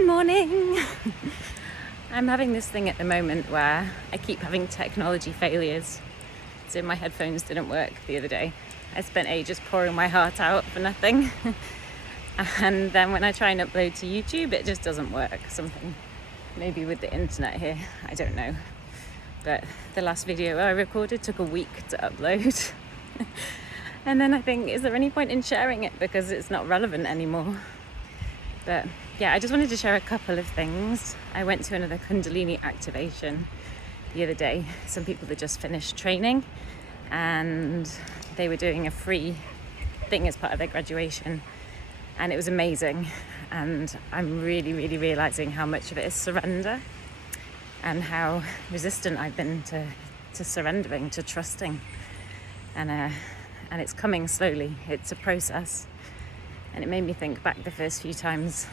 Good morning. I'm having this thing at the moment where I keep having technology failures. So my headphones didn't work the other day. I spent ages pouring my heart out for nothing. And then when I try and upload to YouTube, it just doesn't work. Something maybe with the internet here, I don't know. But the last video I recorded took a week to upload. And then I think, is there any point in sharing it because it's not relevant anymore? But yeah, I just wanted to share a couple of things. I went to another Kundalini activation the other day. Some people had just finished training and they were doing a free thing as part of their graduation. And it was amazing. And I'm really realizing how much of it is surrender and how resistant I've been to surrendering, to trusting. And it's coming slowly. It's a process. And it made me think back the first few times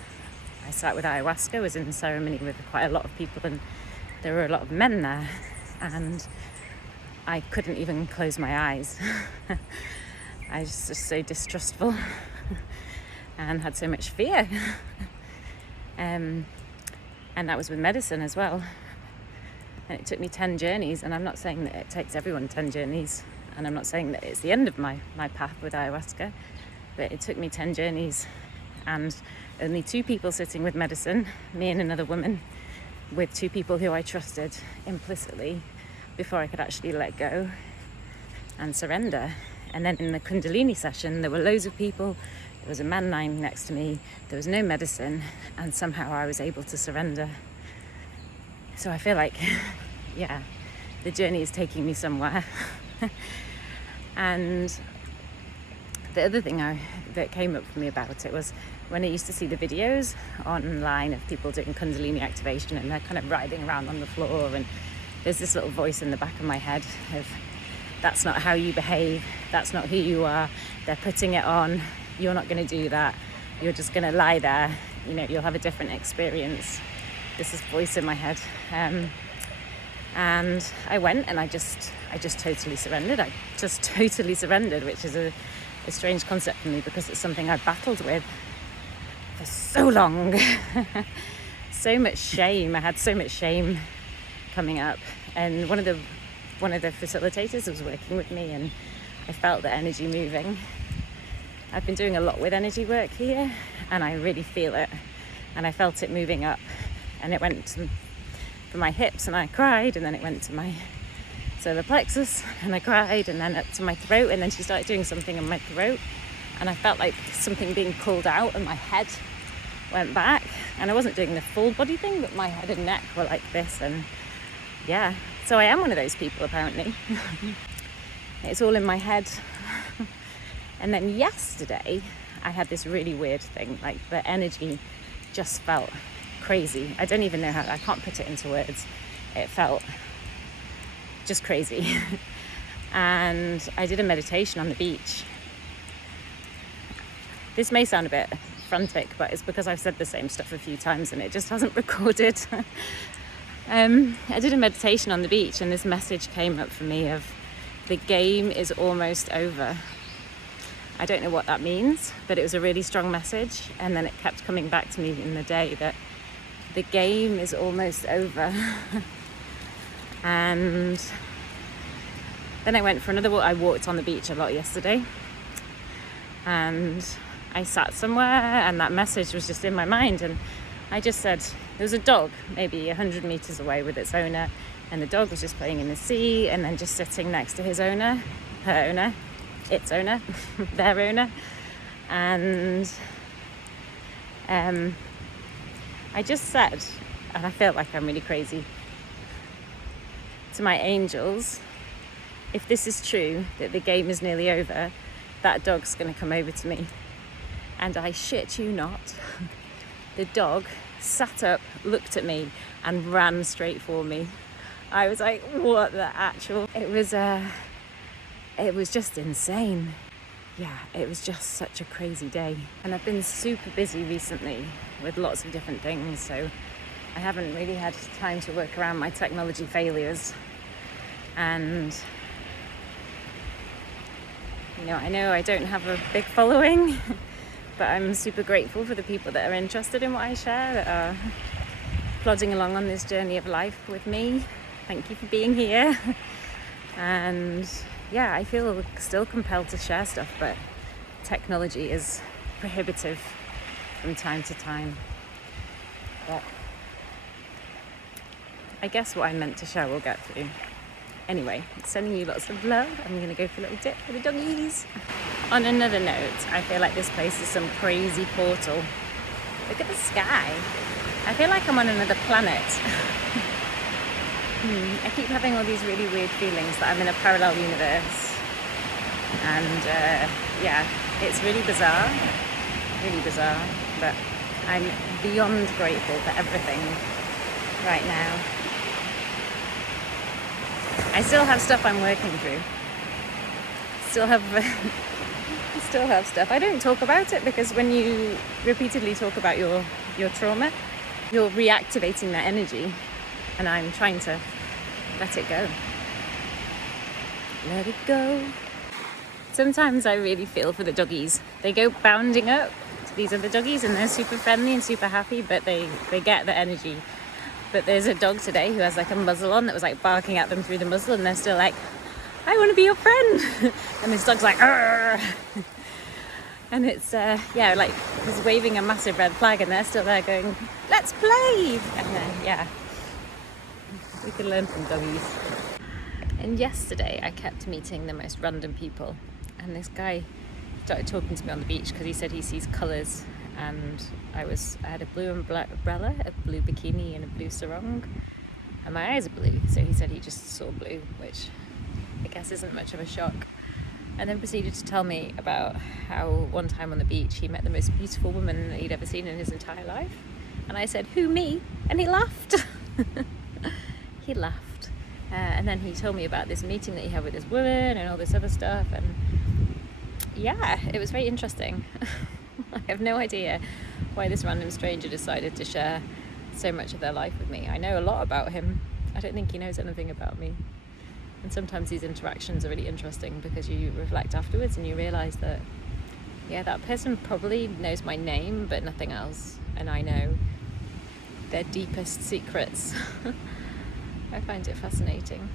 I sat with ayahuasca, was in ceremony with quite a lot of people, and there were a lot of men there, and I couldn't even close my eyes. I was just so distrustful and had so much fear. And that was with medicine as well. And it took me 10 journeys, and I'm not saying that it takes everyone 10 journeys, and I'm not saying that it's the end of my path with ayahuasca. But it took me 10 journeys and only 2 people sitting with medicine, me and another woman, with 2 people who I trusted implicitly before I could actually let go and surrender. And then in the Kundalini session, there were loads of people. There was a man lying next to me. There was no medicine, and somehow I was able to surrender. So I feel like, yeah, the journey is taking me somewhere. And the other thing that came up for me about it was when I used to see the videos online of people doing Kundalini activation and they're kind of riding around on the floor, and there's this little voice in the back of my head of, that's not how you behave, that's not who you are, they're putting it on, you're not going to do that, you're just going to lie there, you'll have a different experience. This is voice in my head. And I went and I just totally surrendered. I just totally surrendered, which is a strange concept for me because it's something I've battled with for so long. So much shame. I had so much shame coming up, and one of the facilitators was working with me, and I felt the energy moving. I've been doing a lot with energy work here, and I really feel it, and I felt it moving up, and it went for my hips and I cried, and then it went to my solar plexus and I cried, and then up to my throat, and then she started doing something in my throat and I felt like something being pulled out and my head went back, and I wasn't doing the full body thing, but my head and neck were like this. And yeah, so I am one of those people apparently. It's all in my head. And then yesterday I had this really weird thing, like the energy just felt crazy. I don't even know how, I can't put it into words. It felt just crazy. And I did a meditation on the beach. This may sound a bit frantic, but it's because I've said the same stuff a few times and it just hasn't recorded. I did a meditation on the beach, and this message came up for me of, the game is almost over. I don't know what that means, but it was a really strong message. And then it kept coming back to me in the day that the game is almost over. And then I went for another walk. I walked on the beach a lot yesterday, and I sat somewhere and that message was just in my mind, and I just said, there was a dog maybe 100 meters away with its owner, and the dog was just playing in the sea and then just sitting next to his owner, her owner, its owner, their owner. And I just said, and I felt like I'm really crazy, to my angels, if this is true, that the game is nearly over, that dog's going to come over to me. And I shit you not, the dog sat up, looked at me and ran straight for me. I was like, what the actual? It was just insane. Yeah, it was just such a crazy day. And I've been super busy recently with lots of different things, so I haven't really had time to work around my technology failures. And I know I don't have a big following, But I'm super grateful for the people that are interested in what I share, that are plodding along on this journey of life with me. Thank you for being here. And yeah, I feel still compelled to share stuff, but technology is prohibitive from time to time. But I guess what I meant to share we'll get through. Anyway, sending you lots of love. I'm going to go for a little dip for the doggies. On another note, I feel like this place is some crazy portal. Look at the sky. I feel like I'm on another planet. I keep having all these really weird feelings that I'm in a parallel universe. And yeah, it's really bizarre. Really bizarre. But I'm beyond grateful for everything right now. I still have stuff I'm working through. Still have stuff. I don't talk about it because when you repeatedly talk about your trauma, you're reactivating that energy, and I'm trying to let it go. Let it go. Sometimes I really feel for the doggies. They go bounding up to these other doggies and they're super friendly and super happy, but they get the energy. But there's a dog today who has like a muzzle on that was like barking at them through the muzzle, and they're still like, I want to be your friend. And this dog's like, argh. And it's, yeah, like he's waving a massive red flag and they're still there going, let's play. And then, yeah, we can learn from doggies. And yesterday I kept meeting the most random people. And this guy started talking to me on the beach because he said he sees colours. And I had a blue umbrella, a blue bikini and a blue sarong. And my eyes are blue. So he said he just saw blue, which I guess isn't much of a shock. And then proceeded to tell me about how one time on the beach he met the most beautiful woman that he'd ever seen in his entire life. And I said, who, me? And he laughed. He laughed. And then he told me about this meeting that he had with this woman and all this other stuff. And yeah, it was very interesting. I have no idea why this random stranger decided to share so much of their life with me. I know a lot about him. I don't think he knows anything about me. And sometimes these interactions are really interesting because you reflect afterwards and you realise that, yeah, that person probably knows my name but nothing else. And I know their deepest secrets. I find it fascinating.